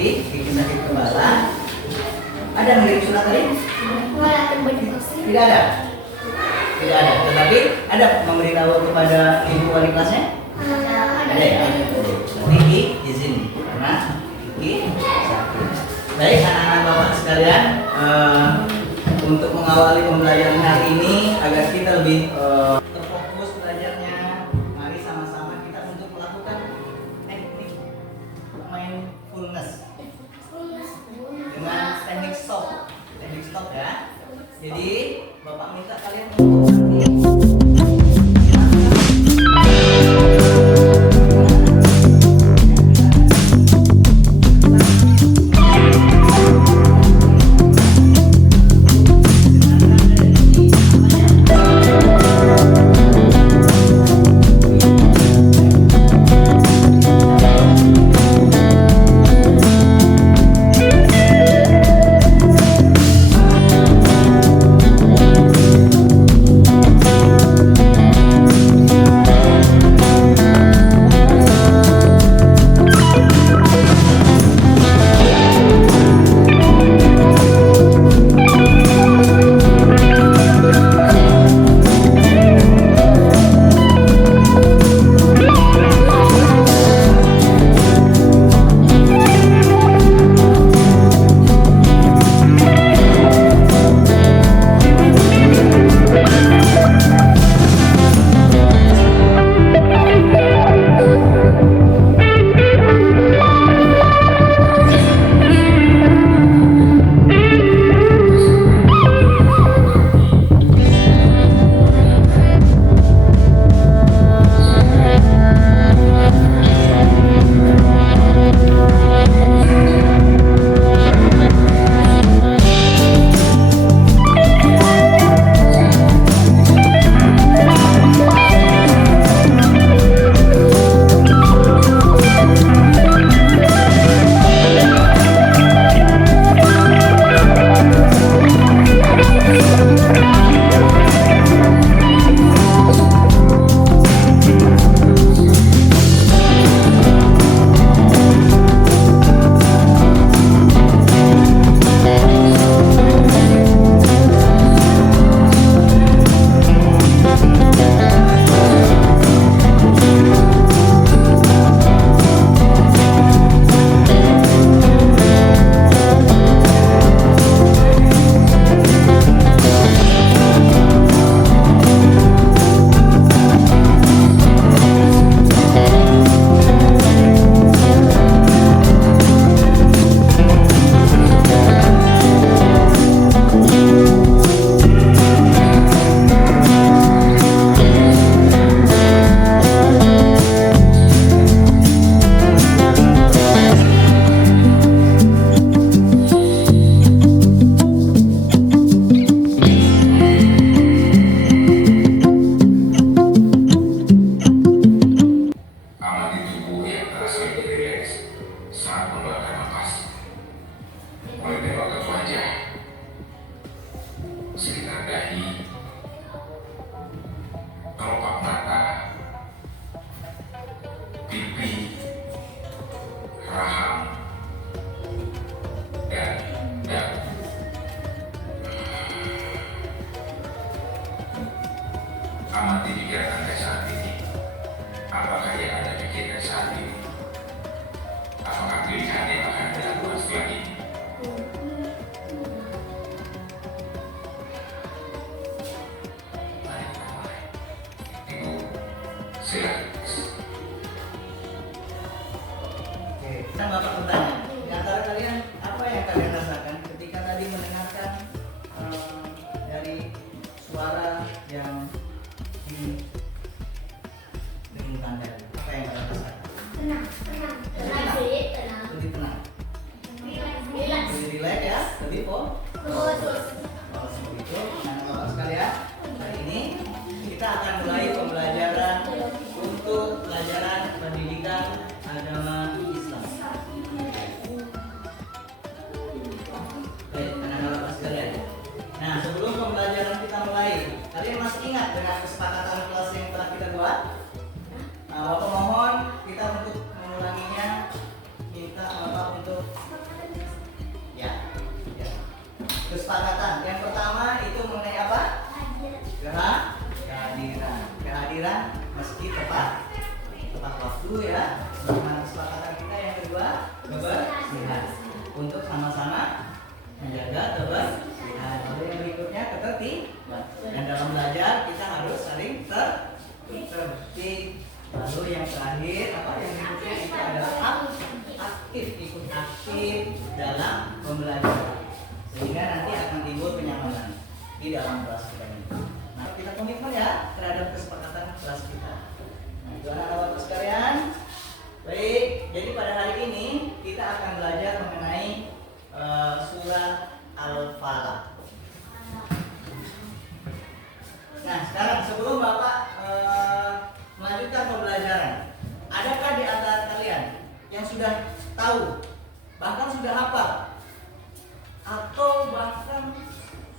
tadi bikin sakit kepala. Ada mengirim surat tadi? Tidak ada. Tidak ada. Tetapi ada memberitahu kepada ibu wali kelasnya? Ada ya. Nanti izin karena Kiki sakit. Baik anak-anak bapak sekalian, untuk mengawali pembelajaran hari ini agar kita lebih terfokus belajarnya, mari sama-sama kita untuk melakukan teknik mindfulness dengan teknik stop ya. Jadi bapak minta kalian untuk kesepakatan. Yang pertama itu mengenai apa? Kehadiran meski tepat waktu ya. Bagaimana kesepakatan kita? Yang kedua, kebersihan. Untuk sama-sama menjaga kebersihan. Lalu yang berikutnya ketertiban. Dan dalam belajar kita harus saling tertib. Lalu yang terakhir apa yang berikutnya itu adalah ikut aktif dalam pembelajaran, sehingga nanti akan timbul kenyamanan di dalam kelas kita ini. Nah, kita komitmen ya terhadap kesepakatan kelas kita. Nah, itu anak-anak sekalian. Baik, jadi pada hari ini kita akan belajar mengenai surat Al-Falaq. Nah, sekarang sebelum Bapak melanjutkan pembelajaran, adakah di antara kalian yang sudah tahu, bahkan sudah hafal, atau bahkan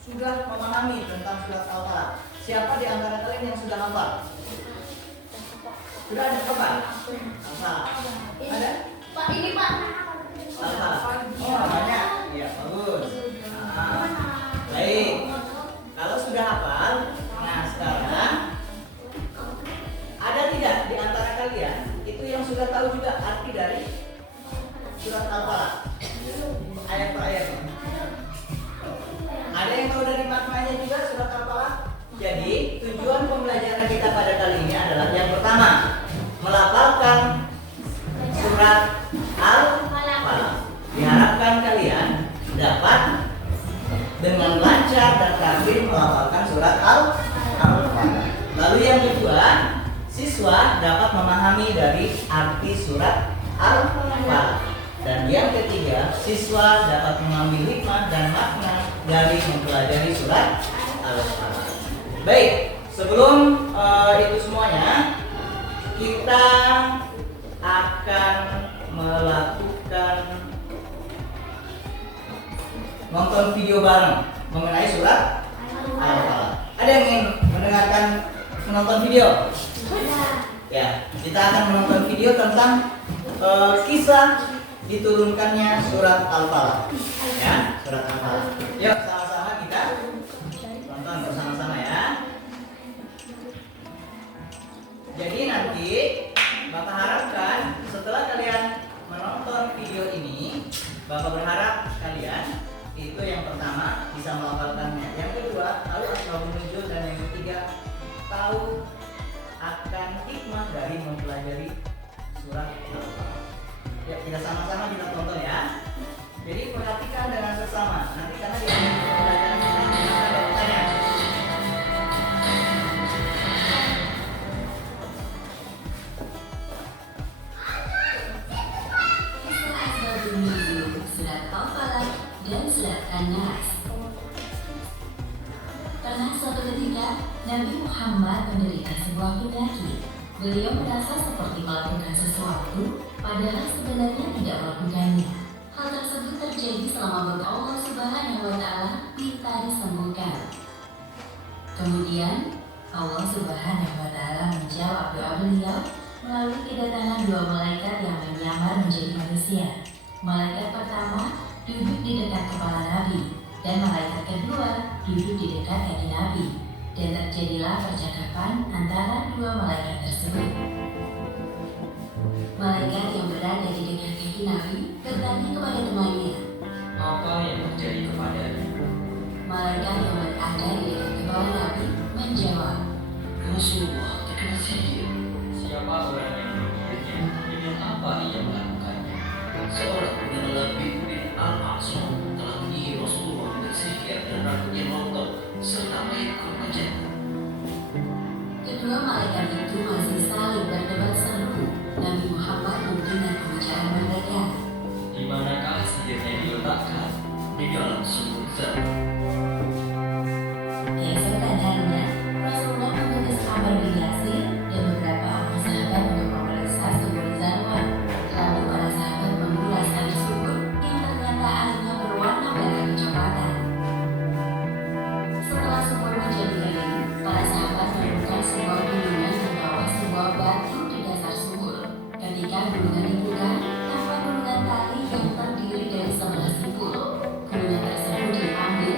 sudah memahami tentang surat Al-Falaq? Siapa di antara kalian yang sudah hafal? Sudah ada hafal? Al-Falaq. Ada? Pak, ini Pak. Al-Falaq. Oh, banyak. Iya, bagus. Baik. Kalau sudah hafal, nah sekarang ada tidak di antara kalian itu yang sudah tahu juga arti dari surat Al-Falaq? Ayat per ayat. Ada yang tahu dari maknanya juga surat Al-Falaq? Jadi tujuan pembelajaran kita pada kali ini adalah yang pertama, melafalkan surat Al-Falaq. Diharapkan kalian dapat dengan lancar dan terampil melafalkan surat Al-Falaq. Lalu yang kedua, siswa dapat memahami dari arti surat Al-Falaq. Dan yang ketiga, siswa dapat mengambil hikmah dan makna dari mempelajari surat Al-Falaq. Baik, sebelum itu semuanya, kita akan melakukan nonton video bareng mengenai surat Al-Falaq. Ada yang ingin mendengarkan menonton video? Ya, kita akan menonton video tentang kisah diturunkannya surat Al-Falaq. Ya, surat Al-Falaq. Yuk, sama-sama kita tonton bersama-sama ya. Jadi nanti Bapak harapkan setelah kalian menonton video ini, Bapak berharap kalian itu yang pertama bisa melafalkannya, yang kedua tahu asbabun nuzul, dan yang ketiga tahu akan hikmah dari mempelajari surat Al-Falaq. Ya, kita sama-sama kita tonton ya. Jadi perhatikan dengan seksama. Nanti karena di pembelajaran kita ada pertanyaan. Surat Al-Falaq dan surat An-Nas. Pernah suatu ketika Nabi Muhammad menderita sebuah penyakit. Beliau merasa seperti melakukan sesuatu, padahal sebenarnya tidak melakukannya. Hal tersebut terjadi selama beberapa Allah Subhanahu wa Ta'ala minta disembuhkan. Kemudian Allah Subhanahu wa Ta'ala menjawab doa beliau melalui kedatangan dua malaikat yang menyamar menjadi manusia. Malaikat pertama duduk di dekat kepala Nabi, dan malaikat kedua duduk di dekat kaki Nabi. Dan terjadilah percakapan antara dua malaikat tersebut. Malaikat yang berada di dekat kaki Nabi bertanya kepada temannya, "Apa yang terjadi kepadanya?" Malaikat yang berada di dekat kepala Nabi menjawab, "Rasulullah terkasih, siapa orang yang membunuhnya dan apa ia melakukannya?" Seorang pengenalan bin Al-Aqsa telah menyihir Rasulullah dengan sihir dan rambutnya rontok serta mengikut wajahnya. Kedua malaikat itu masih saling berdebat seru. Nabi Muhammad mendengar pembicaraan mereka. "Di manakah sihirnya diletakkan?" Di dalam sumur zat. Keesokan harinya, Rasulullah mengutus Amr bin Yasir dan beberapa orang sahabat untuk memeriksa sumur Zarwan. Lalu para sahabat mengulas air sumur yang ternyata airnya berwarna merah kecoklatan. Setelah sumur menjadi kering, para sahabat menemukan sebuah gulungan di bawah sebuah batu di dasar sumur. Ketika gulungan dibuka, tampak gulungan tali yang terdiri dari 11 simpul. Gulungan tersebut diambil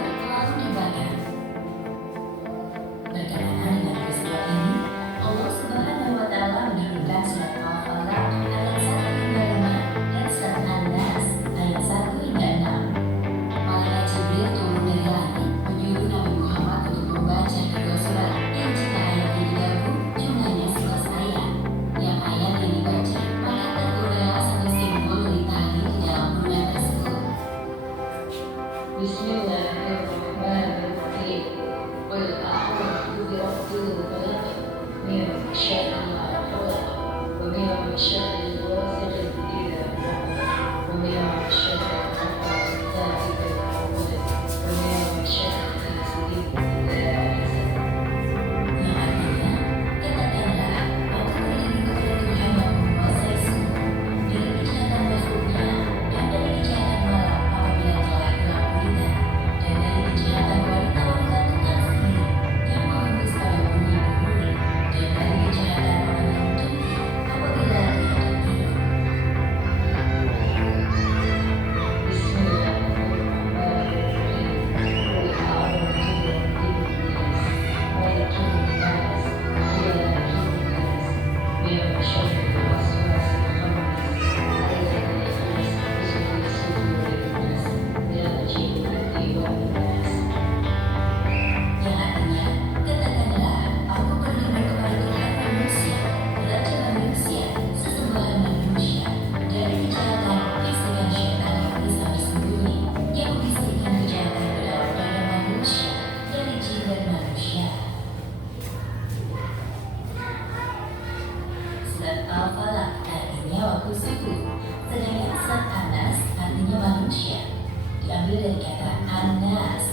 dari kata anas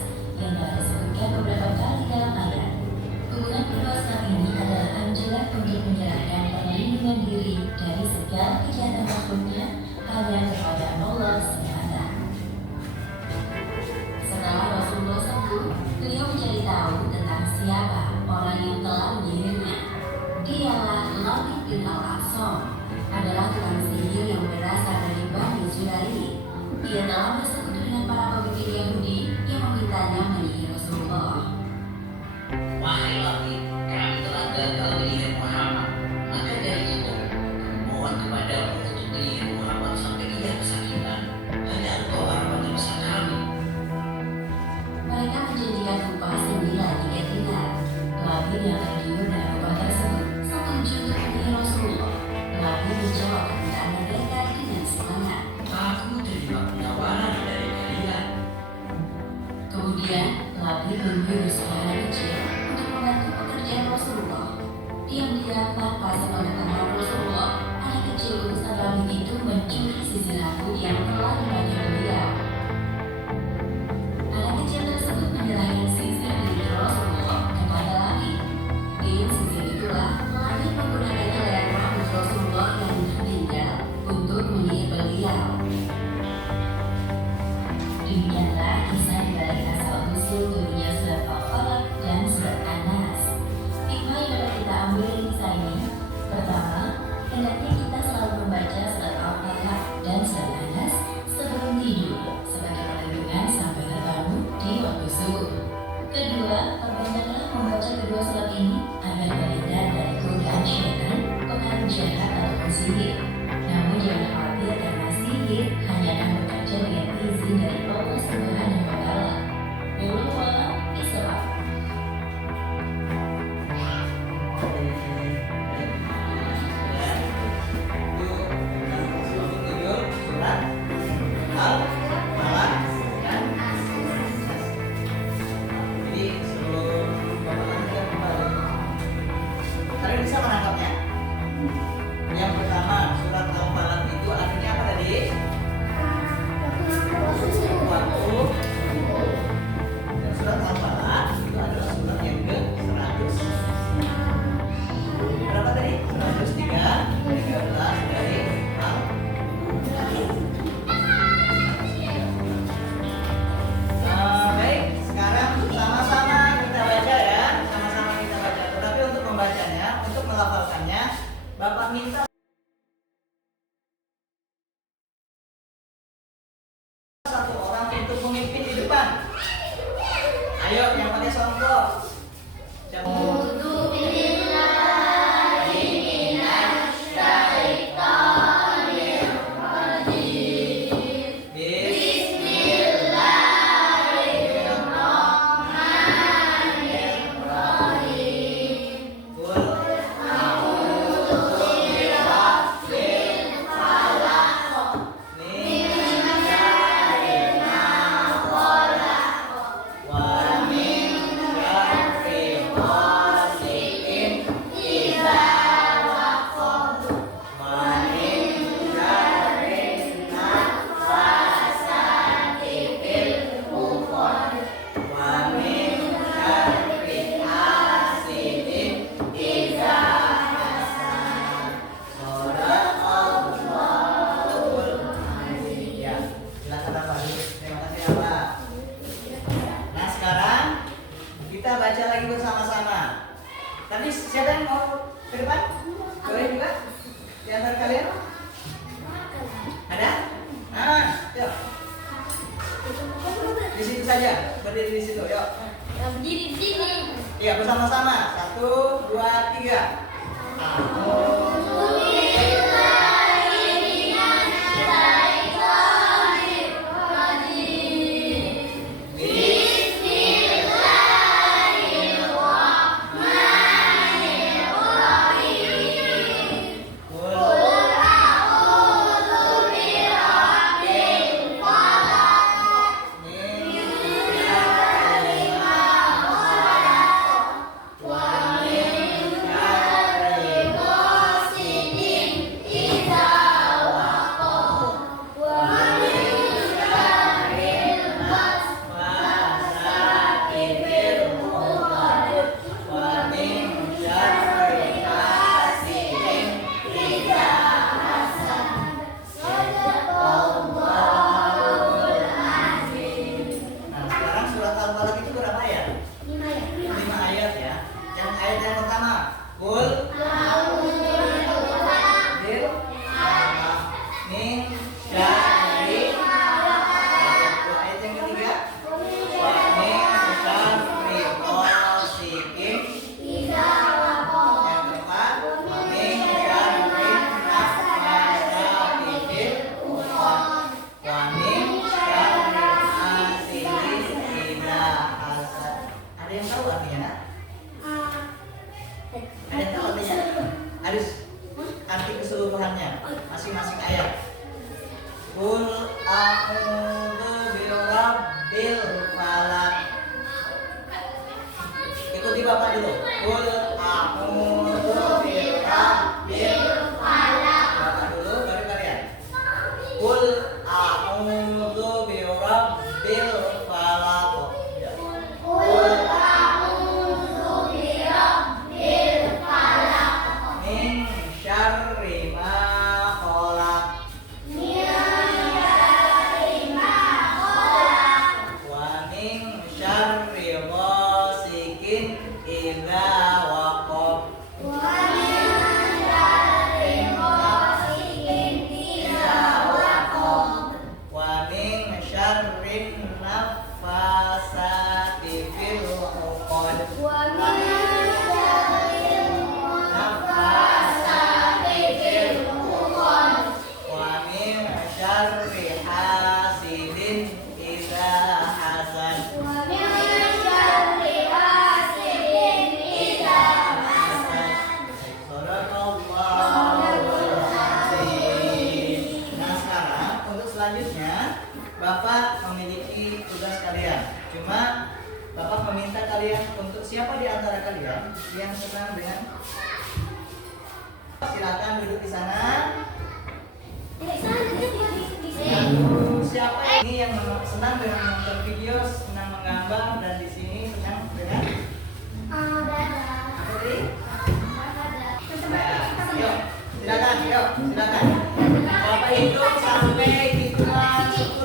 yang telah disebutkan beberapa kali dalam ayat. Hubungan kedua selang ini adalah anjuran untuk menyerahkan perlindungan diri dari segala kejahatan makhluknya hanya kepada Allah semata. Setelah Rasulullah sembuh, beliau mencari tahu tentang siapa orang yang telah menyihirnya. Dialah Labid bin Al-A'sam, adalah tukang sihir yang berasal dari Bani Zurairi. Ia telah bersekutu dengan para pemimpin Yahudi yang memintanya menyihir Rasulullah. Wahai Labid, kami telah gagal menyihir Muhammad. Maka dari itu, kami mohon kepadamu untuk menyihir Muhammad sampai ia kesakitan. Hanya engkau harapan terbesar kami. Mereka menjanjikan upah 9 dinar. Labid yang tergiur dengan upah tersebut setuju untuk menyihir Rasulullah. Labid menjawab permintaan mereka dengan semangat. Aku terima penawaran dari kalian. Kemudian, Labid memberi seorang kecil untuk membantu pekerjaan Rasulullah. Diam-diam tanpa sepengetahuan Rasulullah, anak kecil utusan Labid itu mencuri sisir rambut yang telah dipakai beliau. Anak kecil tersebut menyerahkan sisir milik Rasulullah kepada Labid. Dengan sisir itulah, Labid menggunakan helai rambut Rasulullah yang tertinggal untuk menyihir beliau. Demikianlah kisah di balik asal-usul turunnya surat Al-Falaq dan surat An-Nas. Hikmah yang dapat kita ambil dari kisah ini, pertama, hendaknya kita selalu membaca surat Al-Falaq dan surat An-Nas sebelum tidur sebagai perlindungan sampai terbangun di waktu subuh. Kedua, perbanyaklah membaca kedua surat ini agar terhindar dari godaan syaitan, pengaruh jahat ataupun sihir. Namun jangan khawatir karena sihir hanya akan bekerja dengan izin dari Allah Subhanahu wa Ta'ala. Wallahu a'lam bishawab. Bisa menangkapnya? Yang pertama, surat Al-Falaq itu artinya apa tadi? Waktu. Dan surat Al-Falaq itu adalah surat yang ke-100. Berapa tadi? 103, 13 dari baik, sekarang sama-sama kita baca ya. Sama-sama kita baca. Tetapi untuk membacanya, untuk melafalkannya, Bapak minta satu orang untuk memimpin di depan. Ayo, yang pakai songkok. Kita baca lagi bersama-sama. Tapi siapa yang mau ke depan? Boleh juga? Di antara kalian? Ada? Ah, yuk. Di situ saja, berdiri di situ, yuk. Berdiri di sini. Iya, bersama-sama. 1, 2, 3. tahu artinya? Ada yang tahu artinya? Harus arti keseluruhannya masing-masing ayat. Qul a'udzu birabbil falaq. Ikuti Bapak dulu. Qul a'udzu birabbil falaq. Bapak dulu baru kalian. Qul a'udzu birabbil falaq. Qul a'udzu birabbil falaq. Min syarri ma khalaq. Wa min syarri ghasikin idza waqab. Wa min syarrin naffasati fil 'uqad. Wa min syarri hasidin idza hasad. Shadaqallahul azim. Nah, sekarang untuk selanjutnya Bapak memiliki tugas kalian. Cuma Bapak meminta kalian untuk siapa di antara kalian yang senang dengan, silakan duduk di sana. Siapa ini yang senang dengan menonton video, senang menggambar, dan di sini senang dengan apa tadi? Nah, yuk, silakan, silakan. Bapak hitung sampai hitungan 10. 10.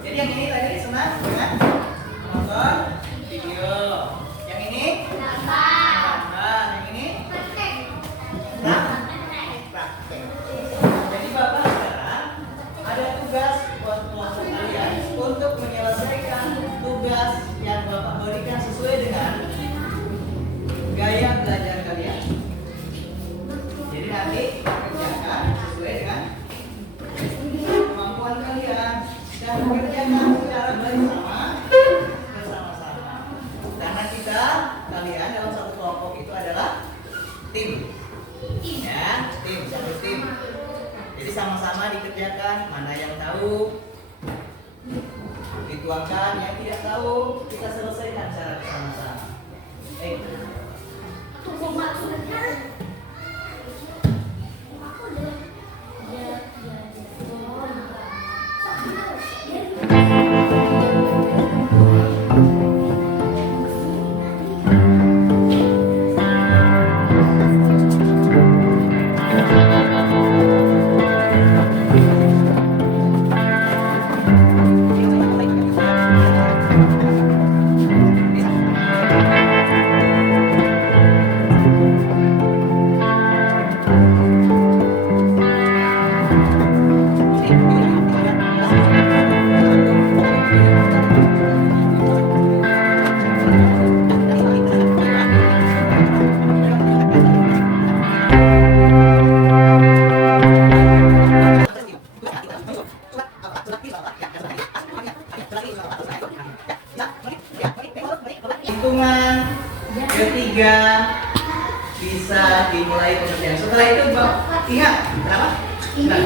Jadi yang ini tadi senang dengan menonton video. Yang ini gambar. Yang ini praktek. Jadi Bapak sekarang ada tugas buat kelompok kalian untuk menyelesaikan tugas yang Bapak berikan sesuai dengan gaya belajar kalian. Jadi nanti kerjakan sesuai dengan kemampuan kalian dan kerjakan secara bersama-sama. Karena kalian dalam satu kelompok itu adalah tim. Ya, satu tim. Jadi sama-sama dikerjakan, mana yang tahu dituangkan, yang tidak tahu kita selesaikan secara bersama-sama. Hitungan ketiga bisa dimulai pengertian. Setelah itu ingat berapa? Nah.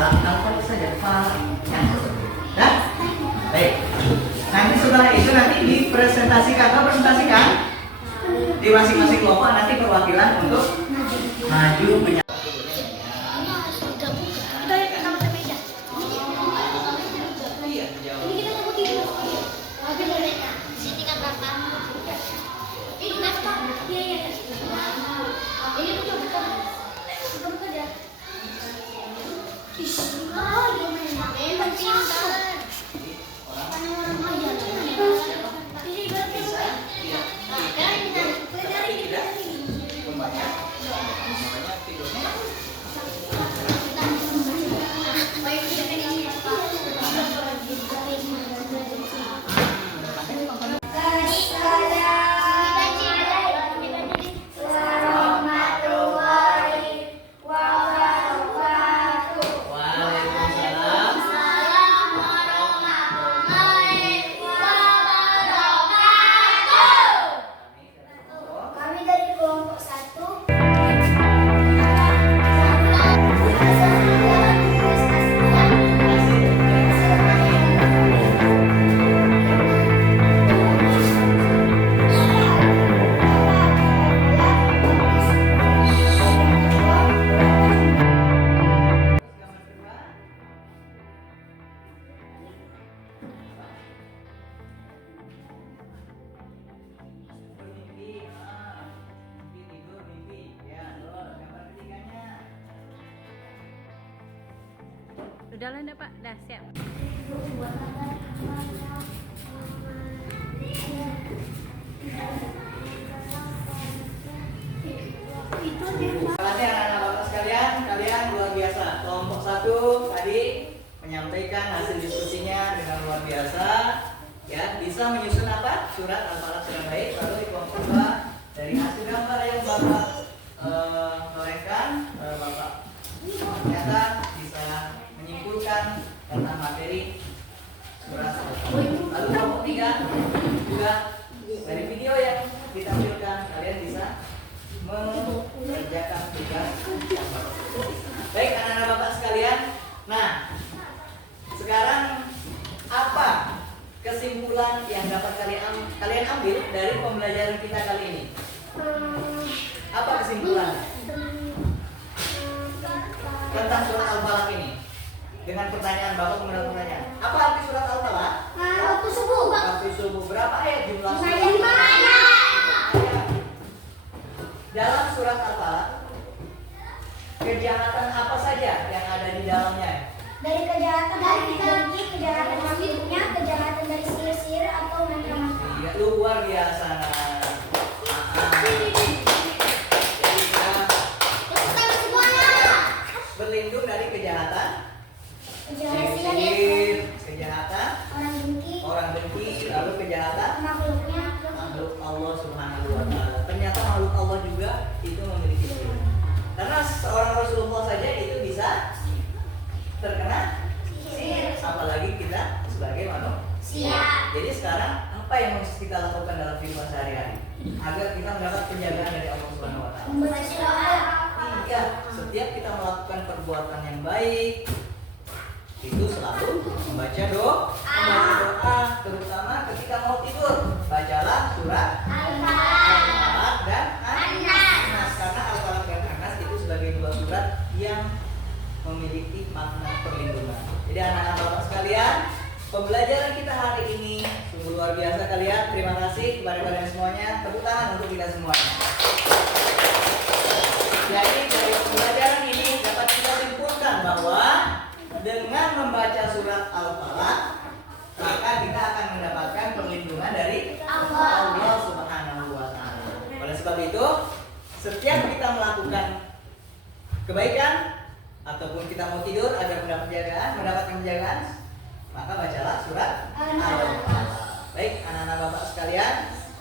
Kalkulator saja nah, baik. Nanti setelah itu nanti dipresentasikan di masing-masing kelompok, nanti perwakilan untuk maju menyapa. Namanya tidurnya Udah lah enggak Pak? Dah siap. Terima kasih anak-anak bapak sekalian, kalian luar biasa. Kelompok 1 tadi menyampaikan hasil diskusinya dengan luar biasa. Ya, bisa menyusun apa? Surat Al-Falaq dengan baik. Lalu di kelompok 2 dari hasil gambar yang bapak torehkan, bapak ternyata bisa menyimpulkan tentang materi surat Al-Falaq. Lalu kelompok 3 juga dari video yang ditampilkan kalian bisa mengerjakan tugas. Baik anak-anak bapak sekalian. Nah, sekarang apa kesimpulan yang dapat kalian ambil dari pembelajaran kita kali ini? Apa kesimpulan tentang surat Al-Falaq ini? Dengan pertanyaan bapak kemudian pertanyaan. Apa arti surat Al-Falaq? Waktu subuh. Waktu subuh. Berapa ayat jumlah surat? Saya 5 ayat. Dalam surat Al-Falaq, kejahatan apa saja yang ada di dalamnya? Dari kejahatan dari dengki, kejahatan maksudnya, kejahatan dari sihir-sihir atau mantra-mantra. Iya, luar biasa. Jadi kita Kita semuanya. berlindung dari kejahatan Kejahatan sihir, kejahatan orang dengki, orang dengki, lalu kejahatan makhluknya. makhluk Allah Subhanahu wa Ta'ala. Ternyata makhluk Allah juga itu memiliki sihir. Karena seorang Rasulullah saja itu bisa terkena sihir, apalagi kita sebagai manusia. Jadi sekarang apa yang harus kita lakukan dalam kehidupan sehari-hari agar kita mendapat penjagaan dari Allah Subhanahu wa Ta'ala? Membaca doa. Iya, setiap kita melakukan perbuatan yang baik itu selalu membaca doa, terutama ketika mau tidur. Bacalah surat Al-Falaq dan An-Nas, karena Al-Falaq dan An-Nas itu sebagai dua surat yang memiliki makna perlindungan. Jadi anak-anak bapak sekalian, pembelajaran kita hari ini sungguh luar biasa kalian. Terima kasih kepada kalian semuanya. Tepuk tangan untuk kita semuanya. Jadi dari pembelajaran ini dapat kita simpulkan bahwa dengan membaca surat Al-Falaq maka kita akan mendapatkan perlindungan dari Allah Subhanahu wa Ta'ala. Oleh sebab itu, setiap kita melakukan kebaikan ataupun kita mau tidur agar mendapatkan penjagaan, maka bacalah surat Al-Falaq. Baik anak-anak bapak sekalian,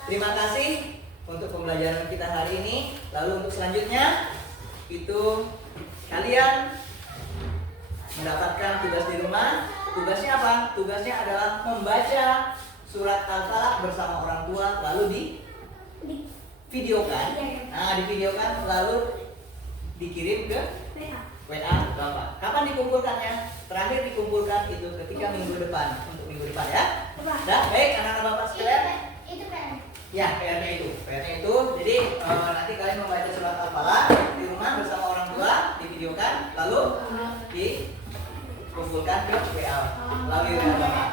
terima kasih untuk pembelajaran kita hari ini. Lalu untuk selanjutnya itu kalian mendapatkan tugas di rumah. Tugasnya apa? Tugasnya adalah membaca surat Al-Falaq bersama orang tua, lalu divideokan. Nah, divideokan lalu dikirim ke WA Bapak. Kapan dikumpulkannya? Terakhir dikumpulkan itu ketika minggu depan, untuk minggu depan ya. Nah, baik anak-anak bapak sekalian. Itu kan. Ya, PR-nya itu. Jadi nanti kalian membaca surat Al-Falaq di rumah bersama orang tua, divideokan, lalu dikumpulkan ke WA melalui WA Bapak.